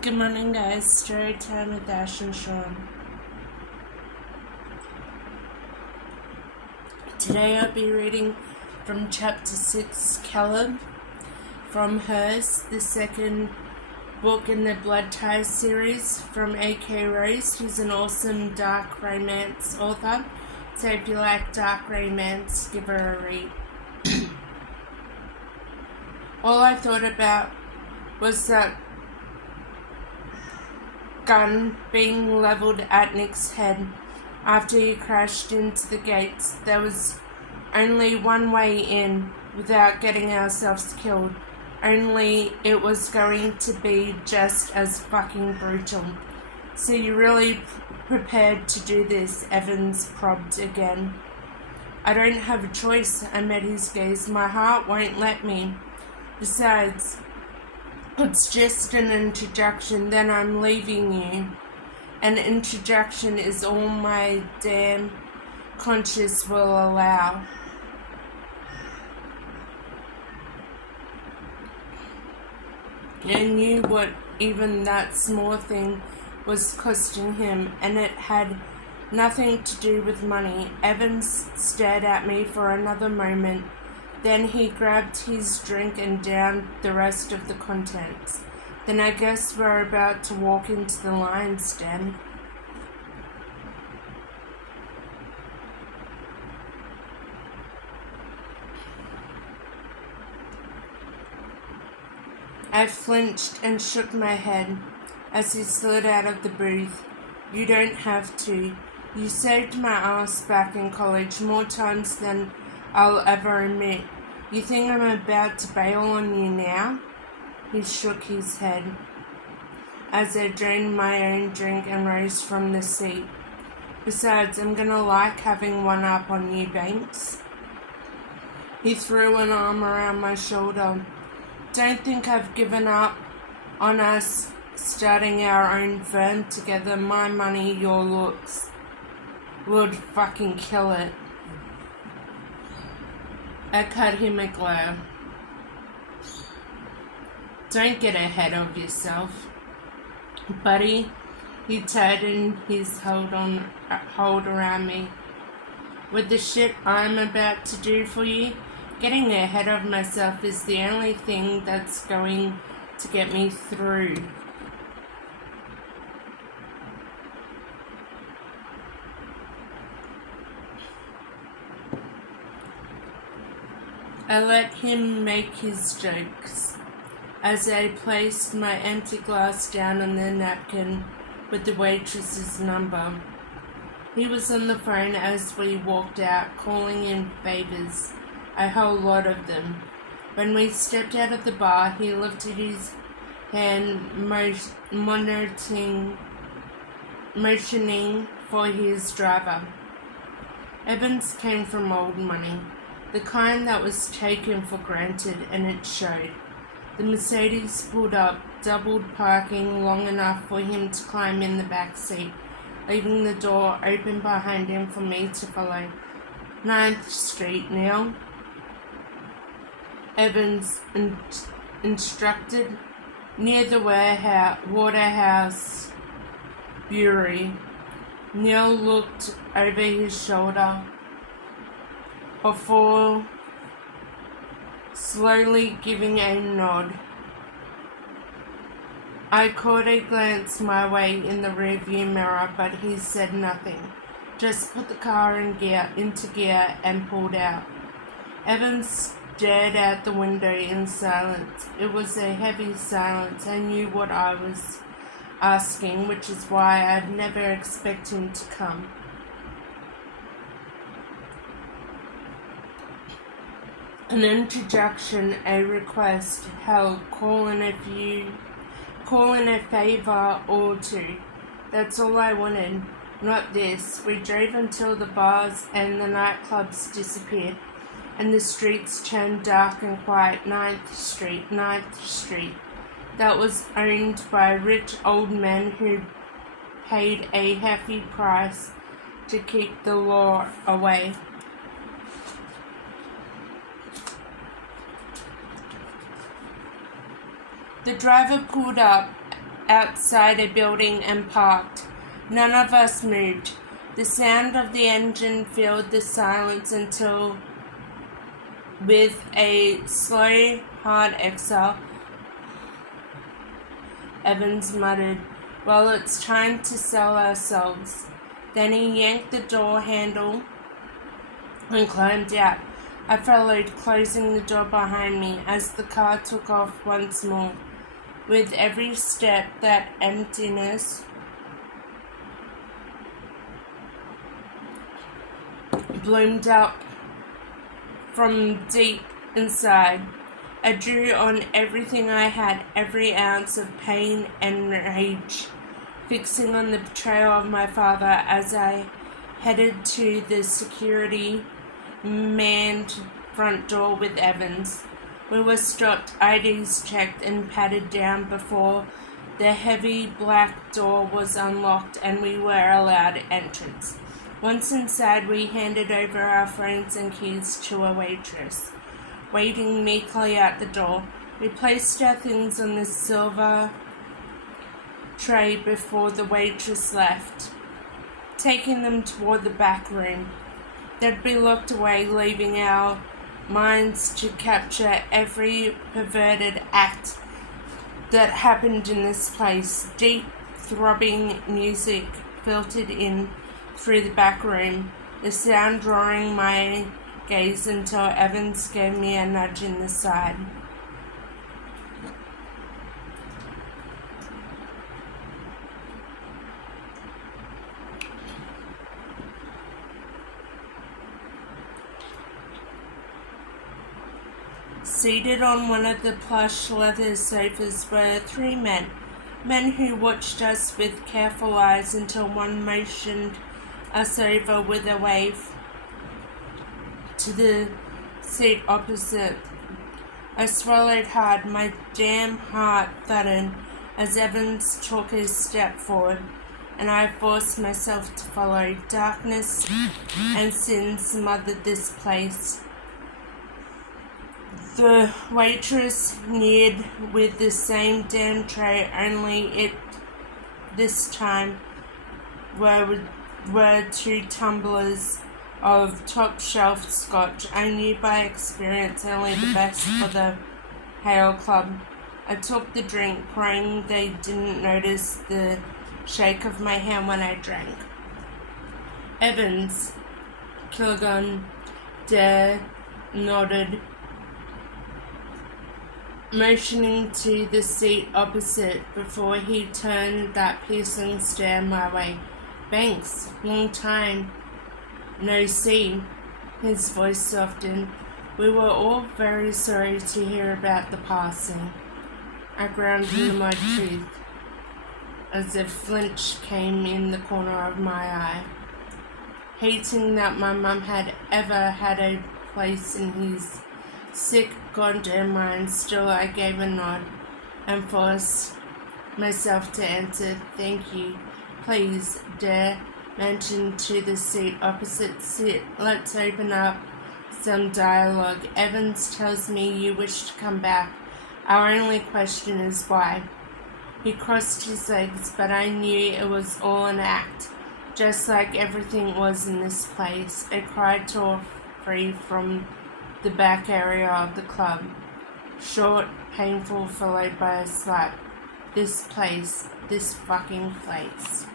Good morning, guys. Story time with Ash and Sean. Today I'll be reading from chapter 6, Caleb, from Hers, the second book in the Blood Ties series from A.K. Rose, who's an awesome dark romance author. So if you like dark romance, give her a read. All I thought about was that gun being levelled at Nick's head after he crashed into the gates. There was only one way in without getting ourselves killed. Only it was going to be just as fucking brutal. So you really prepared to do this? Evans probed again. I don't have a choice, I met his gaze. My heart won't let me. Besides, it's just an introduction, then I'm leaving you. An introduction is all my damn conscience will allow. I knew what even that small thing was costing him, and it had nothing to do with money. Evans stared at me for another moment. Then he grabbed his drink and downed the rest of the contents. Then I guess we're about to walk into the lion's den. I flinched and shook my head as he slid out of the booth. You don't have to. You saved my ass back in college more times than I'll ever admit. You think I'm about to bail on you now? He shook his head as I drained my own drink and rose from the seat. Besides, I'm gonna like having one up on you, Banks. He threw an arm around my shoulder. Don't think I've given up on us starting our own firm together. My money, your looks would fucking kill it. I cut him a glare. Don't get ahead of yourself, buddy. He tightened his hold around me. With the shit I'm about to do for you, getting ahead of myself is the only thing that's going to get me through. I let him make his jokes as I placed my empty glass down on the napkin with the waitress's number. He was on the phone as we walked out, calling in favors, a whole lot of them. When we stepped out of the bar, he lifted his hand, motioning for his driver. Evans came from old money, the kind that was taken for granted, and it showed. The Mercedes pulled up, doubled parking long enough for him to climb in the back seat, leaving the door open behind him for me to follow. 9th Street, Neil, Evans instructed, near the Waterhouse Brewery. Neil looked over his shoulder before slowly giving a nod. I caught a glance my way in the rearview mirror, but he said nothing. Just put the car into gear and pulled out. Evans stared out the window in silence. It was a heavy silence. I knew what I was asking, which is why I'd never expect him to come. An introduction, a request, hell, call in a favor or two. That's all I wanted, not this. We drove until the bars and the nightclubs disappeared, and the streets turned dark and quiet. 9th Street. That was owned by rich old men who paid a hefty price to keep the law away. The driver pulled up outside a building and parked. None of us moved. The sound of the engine filled the silence until, with a slow, hard exhale, Evans muttered, "Well, it's time to sell ourselves." Then he yanked the door handle and climbed out. I followed, closing the door behind me as the car took off once more. With every step, that emptiness bloomed up from deep inside. I drew on everything I had, every ounce of pain and rage, fixing on the betrayal of my father as I headed to the security manned front door with Evans. We were stopped, IDs checked, and patted down before the heavy black door was unlocked and we were allowed entrance. Once inside, we handed over our phones and keys to a waitress, waiting meekly at the door. We placed our things on the silver tray before the waitress left, taking them toward the back room. They'd be locked away, leaving our minds to capture every perverted act that happened in this place. Deep, throbbing music filtered in through the back room, the sound drawing my gaze until Evans gave me a nudge in the side. Seated on one of the plush leather sofas were three men who watched us with careful eyes until one motioned us over with a wave to the seat opposite. I swallowed hard, my damn heart thudded as Evans took a step forward, and I forced myself to follow. Darkness and sin smothered this place. The waitress neared with the same damn tray, only it this time were two tumblers of top-shelf scotch. I knew by experience only the best for the Hale Club. I took the drink, praying they didn't notice the shake of my hand when I drank. Evans, Killigan, Dare nodded, motioning to the seat opposite before he turned that piercing stare my way. "Banks, long time no see." His voice softened. "We were all very sorry to hear about the passing." I ground into my teeth as a flinch came in the corner of my eye. Hating that my mum had ever had a place in his sick goddamn mind, still I gave a nod and forced myself to answer. "Thank you. Please, Dare mentioned to the seat opposite. Sit. Let's open up some dialogue. Evans tells me you wish to come back. Our only question is why." He crossed his legs, but I knew it was all an act, just like everything was in this place. A cry tore free from the back area of the club. Short, painful, followed by a slap. This place. This fucking place.